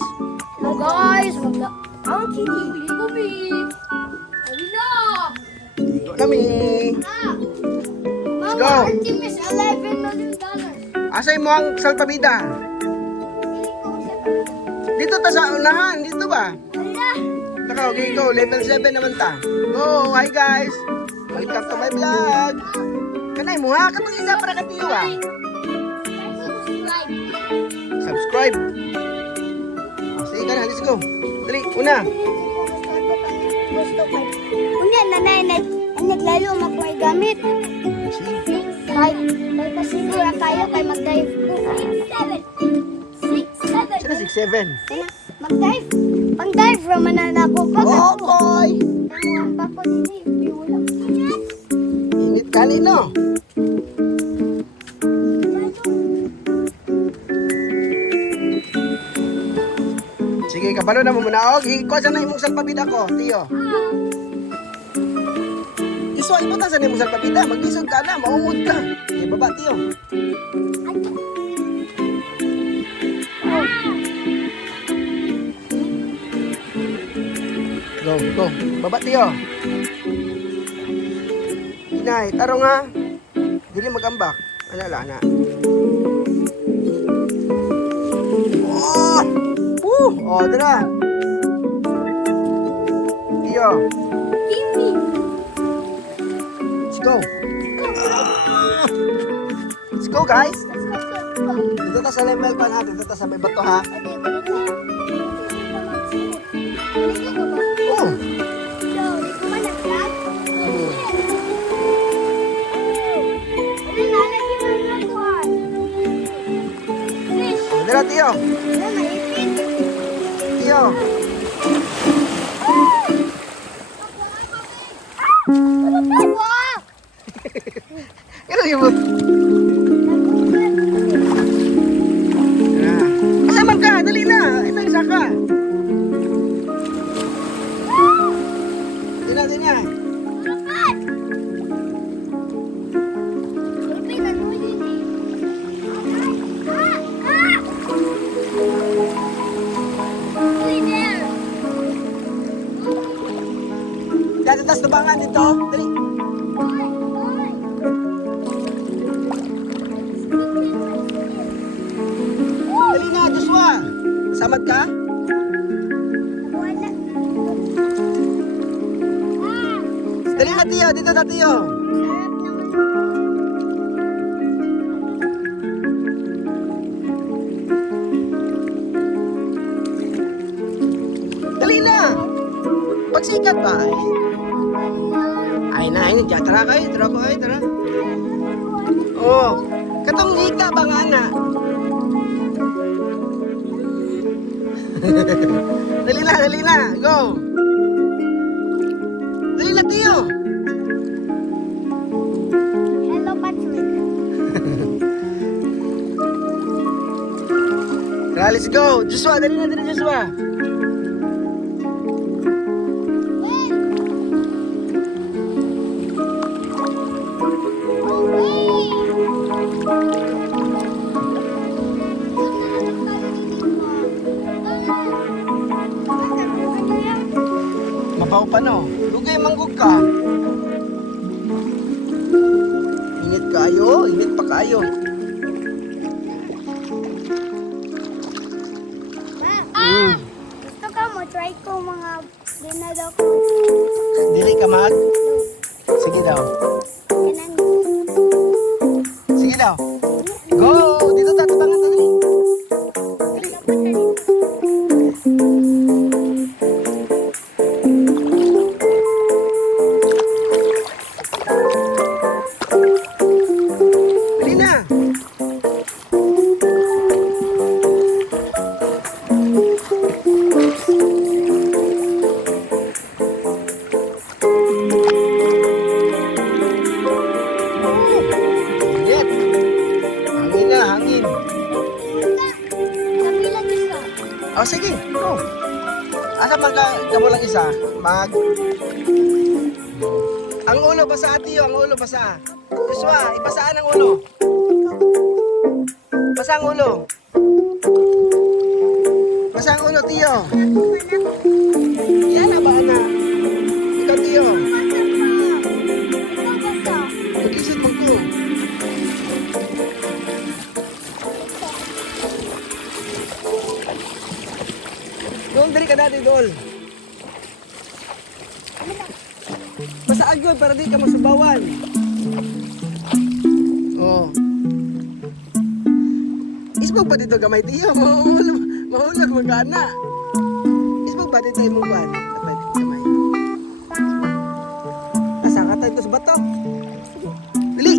Hello guys, ang kitty kami. Halina. Go na mi. Mama, go. our team is $11 million. Asay mo ang salpabida? Dito ta sa unahan, dito ba? Hala. Taka, okay, go. Level 7 naman ta. Go, hi guys. Welcome to my vlog. Kanay mo ha, katong isa para katiyo ha. Subscribe. Sige ka na, let's go. Dali, una. Gusto ko. Unya, nanay, naglalo mag-may gamit. Sige. Kahit pasigura kayo kay mag-dive ko. 6, 7. Sino 6-7? Mag-dive. Pang-dive, raman na ako pa. Oh boy! Ang bako din eh. Wala. Init kali no? Sige, kabalo na mo muna. Og, ikaw sa na imong salpabida ko, tiyo. Iso, ibutan sa na imong salpabida. Mag-isog ka na, maumod ka. Okay, baba, tiyo. Go, go. Baba, tiyo. Inay, tarong ha. Dili magambak. Ano, ana. Oh! Oh, tara. Tiyo. Timmy. Let's go. Let's go, guys. Let's go. Dito ta sa level 1 ha. Dito ta sa may bato ha. Oh. Dala, tiyo. Tiyo. Ano yun? Kasama ka, dali na. Ito isa ka. Dali na, dali na. Dati tas tubangan dito. Dali. Dali na, Joshua. Samad ka? Dali na, tiyo. Dito na, tiyo. Dali na. Pagsikat ba? Ay na, ay na. Tara kayo, tara ko, ay, tara. Oh, katong hika ba nga na? Dali na, go. Dali na, tiyo. Hello, Patrick. Tara, let's go. Joshua, dali na, Joshua. Mabaw pa no. Lugay manggug ka. Init kayo, init pa kayo. Gusto ka mo, try ko mga dinadaw ko. Dili ka mat? Sige daw. Kanan. Sige daw. Go! Dito tatabangan ka dali. Dali na. Init. Hangin na, hangin. Kapilan isa. Oh, sige. Go. Asa man ka mo lang isa? Ang ulo basa atiyo, ang ulo basa. Joshua, ibasaan ang ulo. Basa ang ulo. Asa ang ulo, Tiyo? Yan na ba, anak? Ikaw, Tiyo. Mag-isip mo ko. Doon, dali ka natin, Dol. Basta agad para di ka masubawan. Oh. Isbog ba dito gamay, Tiyo? Mahulog mag-ana. Isbog ba dito yung muban? Dapat gamay. Asa ka tayo sa bato? Dali!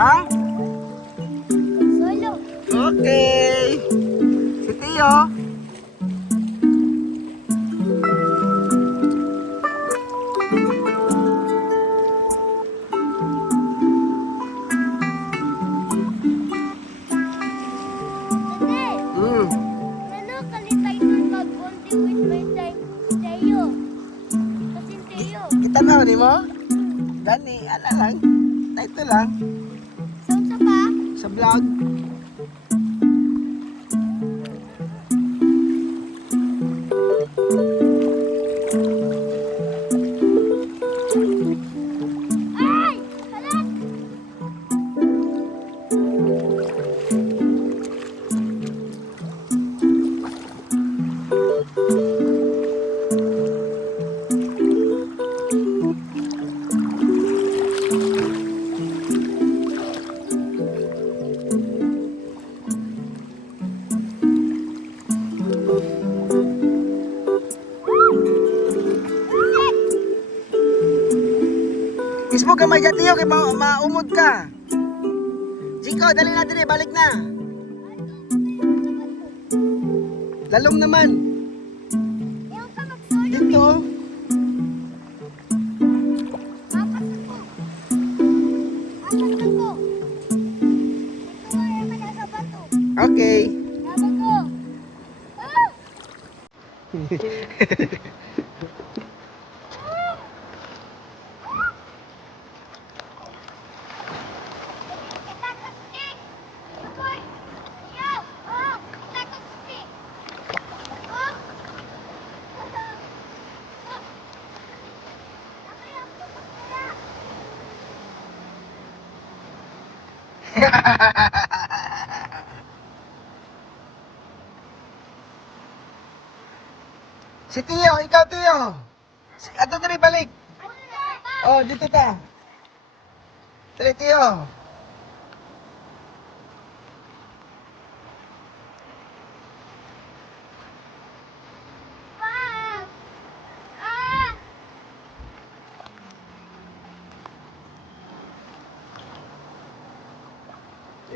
Ha? Solo. Okay. Si Tiyo. Mm. Ano kalitay nun mag-bonding with my time Teo? Kasi Teo. Kita na ni mo? Gani, ala lang. Ito lang. Saan sa pa? Sa vlog. Ay! Halat! Ismo gamay dyan, Tiyo, kay maumod ka. Chico, dali na dali, balik na. Lalong naman. Ayaw ka mag-solo. Dito. Apat ako. Apat ako. Ito nga naman nasa bato. Okay. Sabi ko. Ah! Si Tiyo, ikaw Tiyo. Ato dali balik. Oh, dito ta. Dali Tiyo.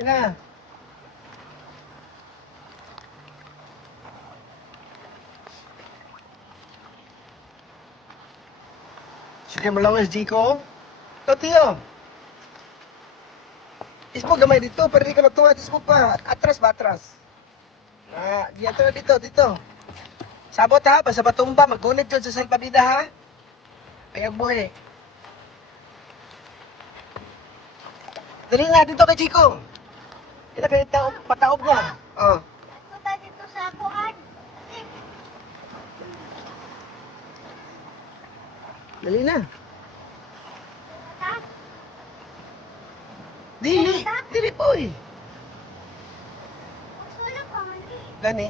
Yan na. Sige mo lang, Jico. Ito, Tiyo. Ispo gamay dito, pero di ka magtuwa. Ispo pa. Atras ba, atras? Dito na dito. Sabot ha, basta batumba. Magkunit yun sa salpabida ha. Ayag buhay. Dali na, dito kay Jico. Ito kayo pataob na. Oh. Ito tayo dito sa apuan. Dali na. Ha? Dili po eh. Magsulong ka man eh. Gani.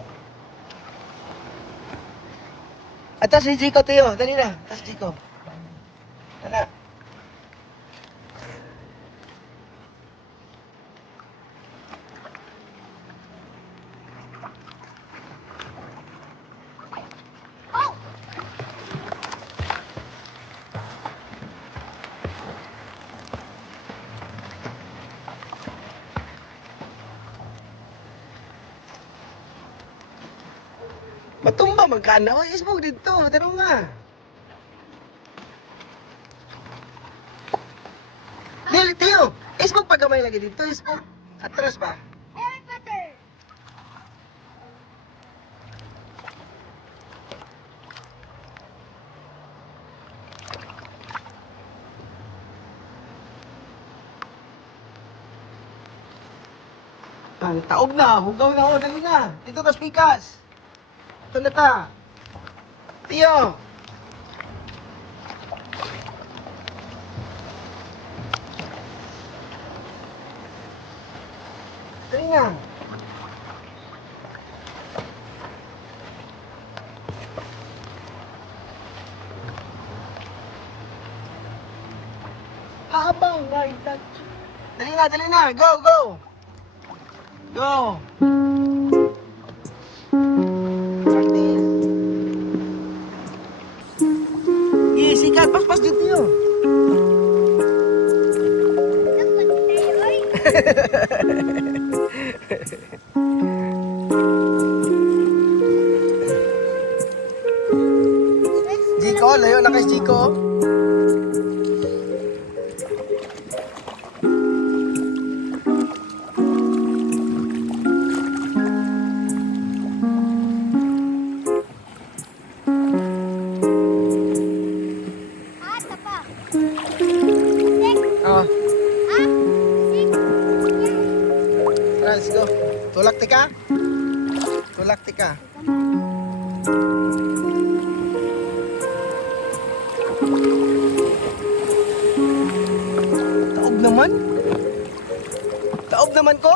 Atas si Jico, Tiyo. Dali na. Atas Jico. Tara. Oh! Matumba magkana. O, isbog dito. Tanong nga. Dili, Tiyo. Isbog pagamay lagi dito. Isbog. Atras pa. Harry Potter! taog na, hugaw na, o, dali na. Dito ka, pikas. Ito na ta. Tiyo. Dali na. Habang may dali na. Go, go. Go. Practice. Sikat, pas dito yun. Jiko, layo na kay Jiko. Oh, let's go. Tulak tika. Tulak tika. Taob naman. Taob naman ko.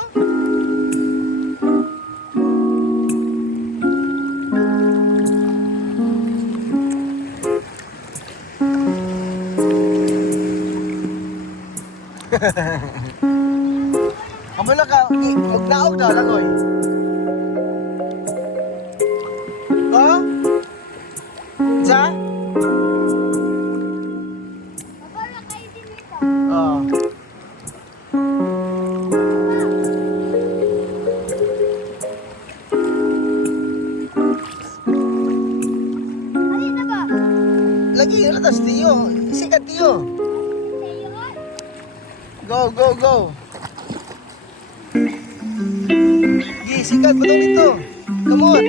Kamula ka, magnaog daw lang, oy. Oh? Sa? Babala kayo din ito. Oh. Alin na ba? Lagi, yun atas, tiyo. Sikat, tiyo. Go, go, go. Sikat, patong dito. Come on.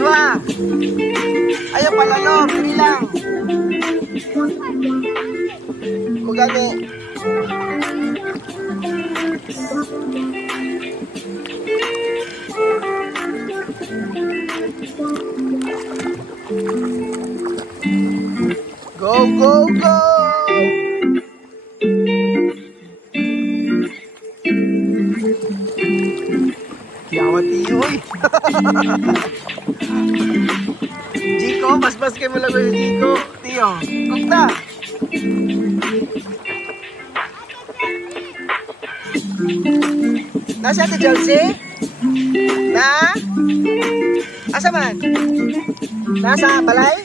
Swa! Ayaw palalom, dili lang. Kugani. Go, go, go! Yawat iyoy! Jiko, mas kayo mo lang yung Jiko. Tiyo, kukta! Nasa ito, Chelsea? Na? Asa man? Nasa balay?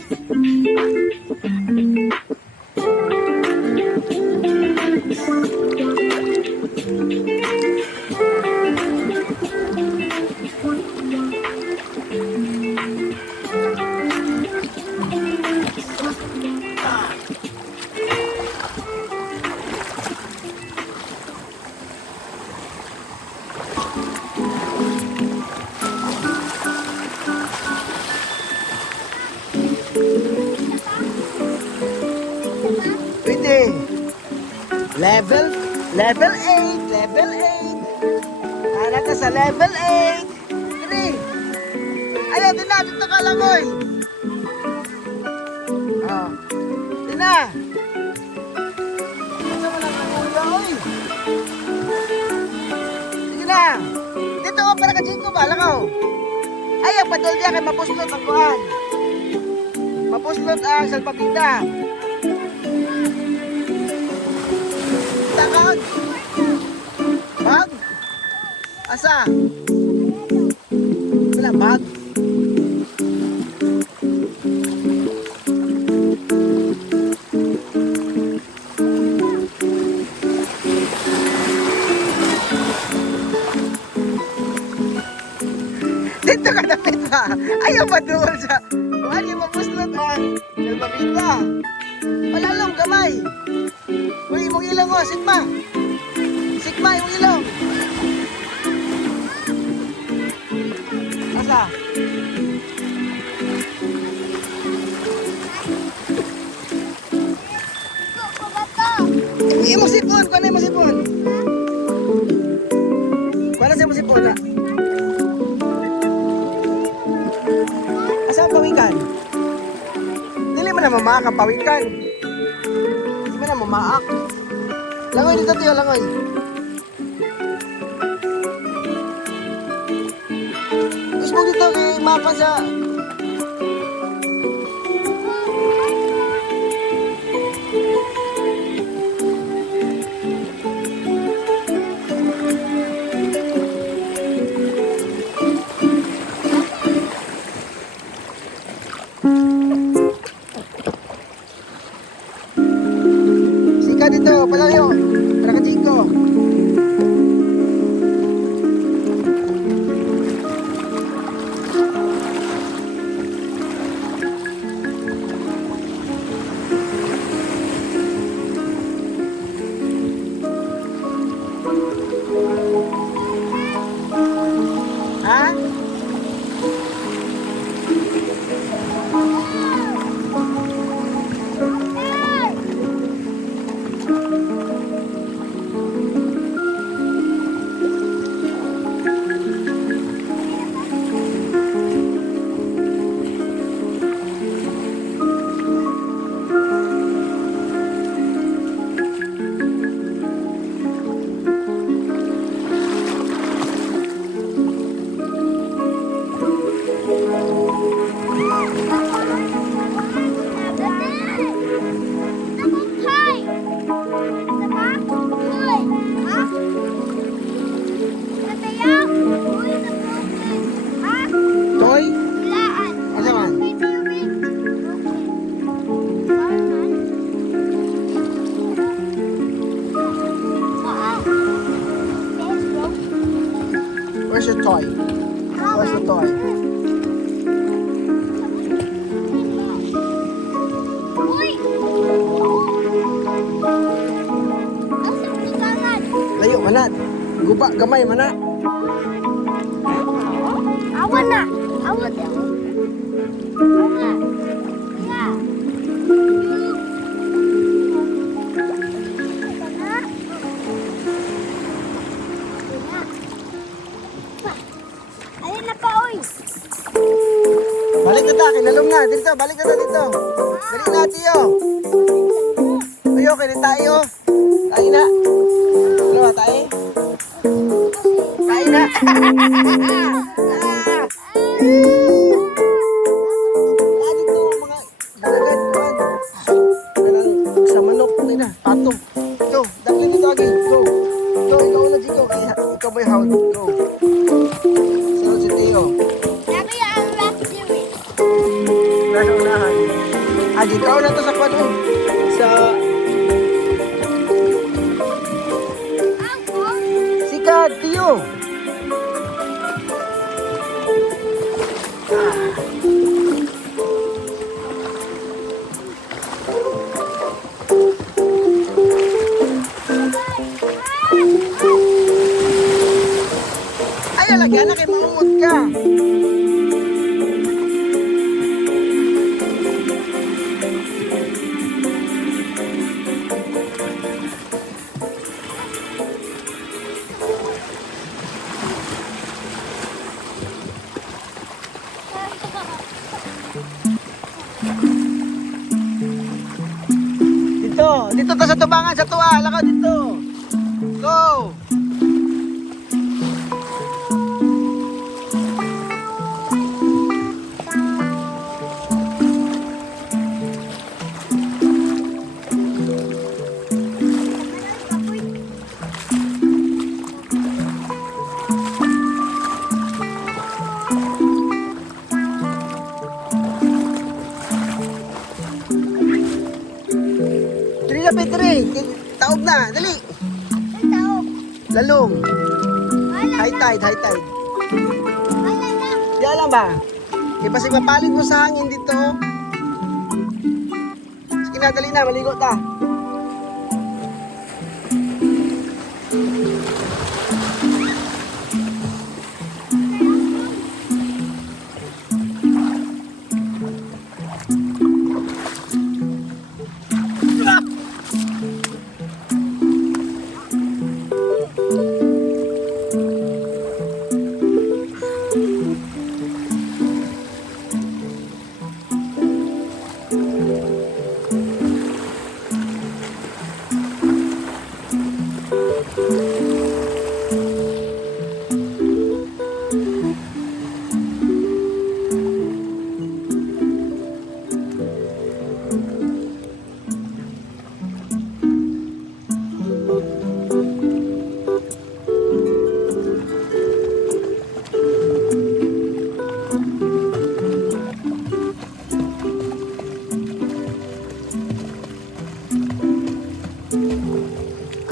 Pwede. Level 8. Level 8. Para ka sa level 8. 3. Ayaw, din na. Dito ka lang, oy. Oh. Din na. Dito mo lang ang ulo, oy. Sige na. Dito ka para ka Jinko ba? Lakaw. Ayaw, padol diya kay mapuslot ang kuhan. Mapuslot ang salpapita. Takot. Bag? Asa? Wala bag? pa doon sa... Kuhan yung mapuslot ah. Nagpapita. Wala lang, gamay. Uy, mong ilong mo, Sigma. Sigma, yung ilong. Asa? Iya mo sipon, kuha na yung sipon. Kuha na siya mo sipon na. Asa ang pawikan? Dili mo na mamaak ang pawikan. Di mo na mamaak. Langoy dito tiyo, langoy. Gusto mo dito kay mapan sa... Sika dito, palayo. Para ka Chico. Ha? Toy? Asa man? Where's your toy? Where's the toy? Layo, manat. Gupa, gamay, mana. Awan na. Awan na. Awan. Nga. Ayun na pa, oy. Balik na ta, kinalong na. Dito, balik na ta dito. Dali na, tiyo. Tayo, kini tayo. Tayo na. Ano ba, tayo? Tayo na. Wala dito, mga dalagan, kuhan. Kanang sa manok, tayo na, pato. Go, dakli dito lagi. Go. Go, ikaw na dito. Ikaw ba yung hawag? Go. Sunod si Teo. Sabi ang rap series. Nasa unahan. Dito na to sa kwado. Sa Ako? sikat, Teo. Ay, alagyan na kay maumot ka. Dito, dito ta sa tubangan, sa tuwa, lakaw dito. Go. Dali na, Petri. Taob na, dali. Ang tao. Lalong. Wala High na. tide, high tide. Wala na. Di alam ba? Kaya basi mapalit mo sa hangin dito. Sige na, dali na, maligo ta.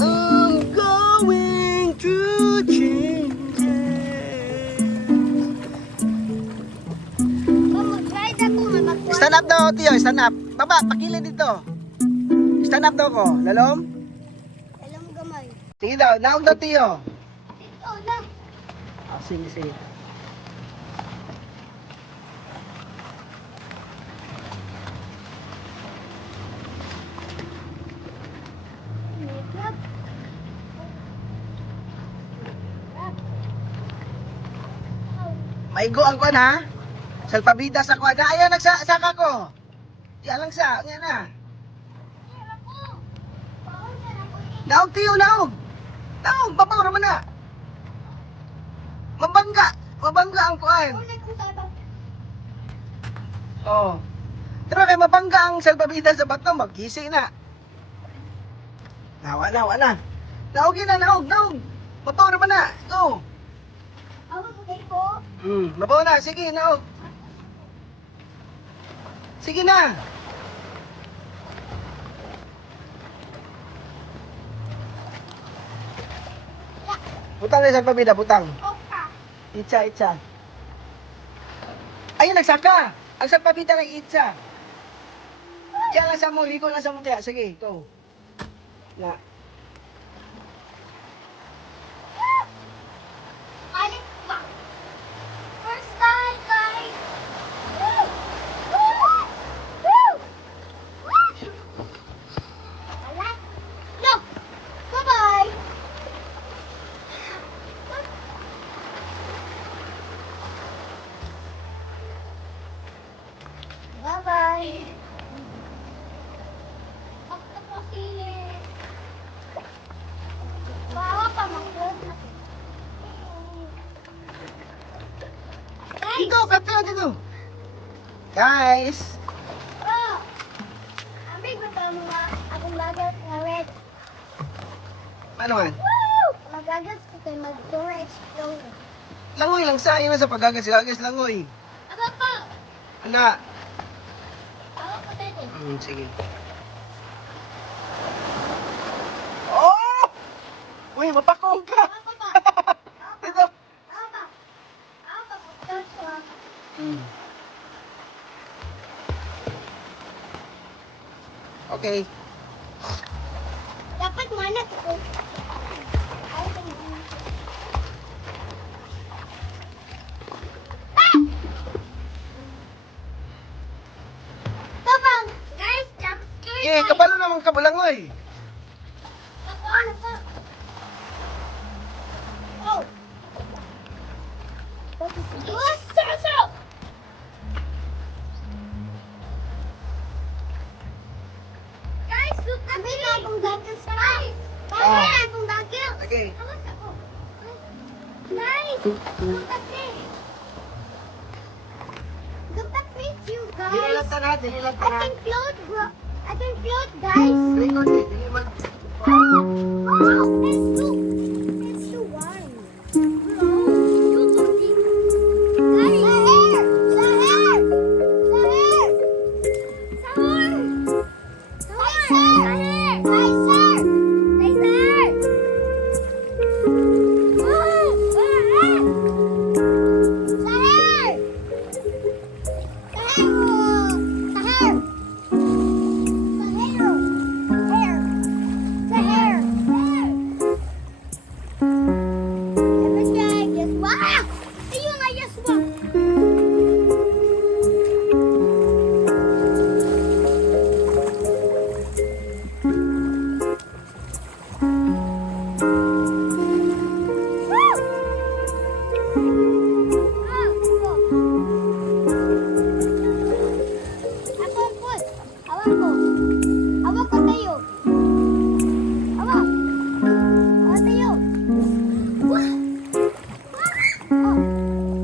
I'm going through changes. Mag-ride ako, mag-ride. Stand up daw, Tiyo. Stand up. Baba, pakilid dito. Stand up daw ko. Lalom? Alam mo gamay. Sige daw. Naog daw, Tiyo. Ito na. Oh, sige, sige. Maigo ang kwan ha. Salpabida sa kwan. Ayaw, nagsaka ko. Di alang sa. Yan na. Naog, Tiyo, naog. Naog, babaw naman na. Mabangga. Mabangga ang kwan. Oh. Pero kay mabangga ang salpabida sa bato, maghisi na. Nawa na. Naog yun na, naog. Babaw naman na. Go. Mabaw na. Sige, naog. Sige na. Putang na sa pabida, putang. Itsa. Ayun, nagsaka. Ang sa pabida ng itsa. Diyan lang sa mo, ligo lang sa mo kaya. Sige, go. Na. First time, guys. Woo! Woo! Woo! Woo! Alright. Look. Bye-bye. Bye-bye. Pagkakasilit. Bawa pa mag-vlog na. Dito, kapyo, dito. Guys. Oh! Amig ba ito mga akong gagas na red? Paano man? Woo! Magagas ko kayo mag-storage lang. Langoy lang sa iyo sa paggagas. Langoy. Ako po! Ana. Ako po tayo. Sige. Oh! Uy, mapakong ka. Ako pa! Dito. Ako pa! Ako pa! Mag-storage ko. Okay. Dapat mana ko. Ay, tingnan. Tabang! Guys, jump scare! Eh, kabalo naman kabalangoy. Ano pa? Oh! Sarap! Guys, look at me! Kami akong gagas, guys! Kami akong gagas! Okay. Awas ako. Guys, look at me! Look at me, you guys! Dinalata na. I can float, bro. I can float, guys! Record eh. Dili man. Oh, it's too warm. Bro, you don't think. Guys, the hair! Sahur! Sahur! Sahur! Guys,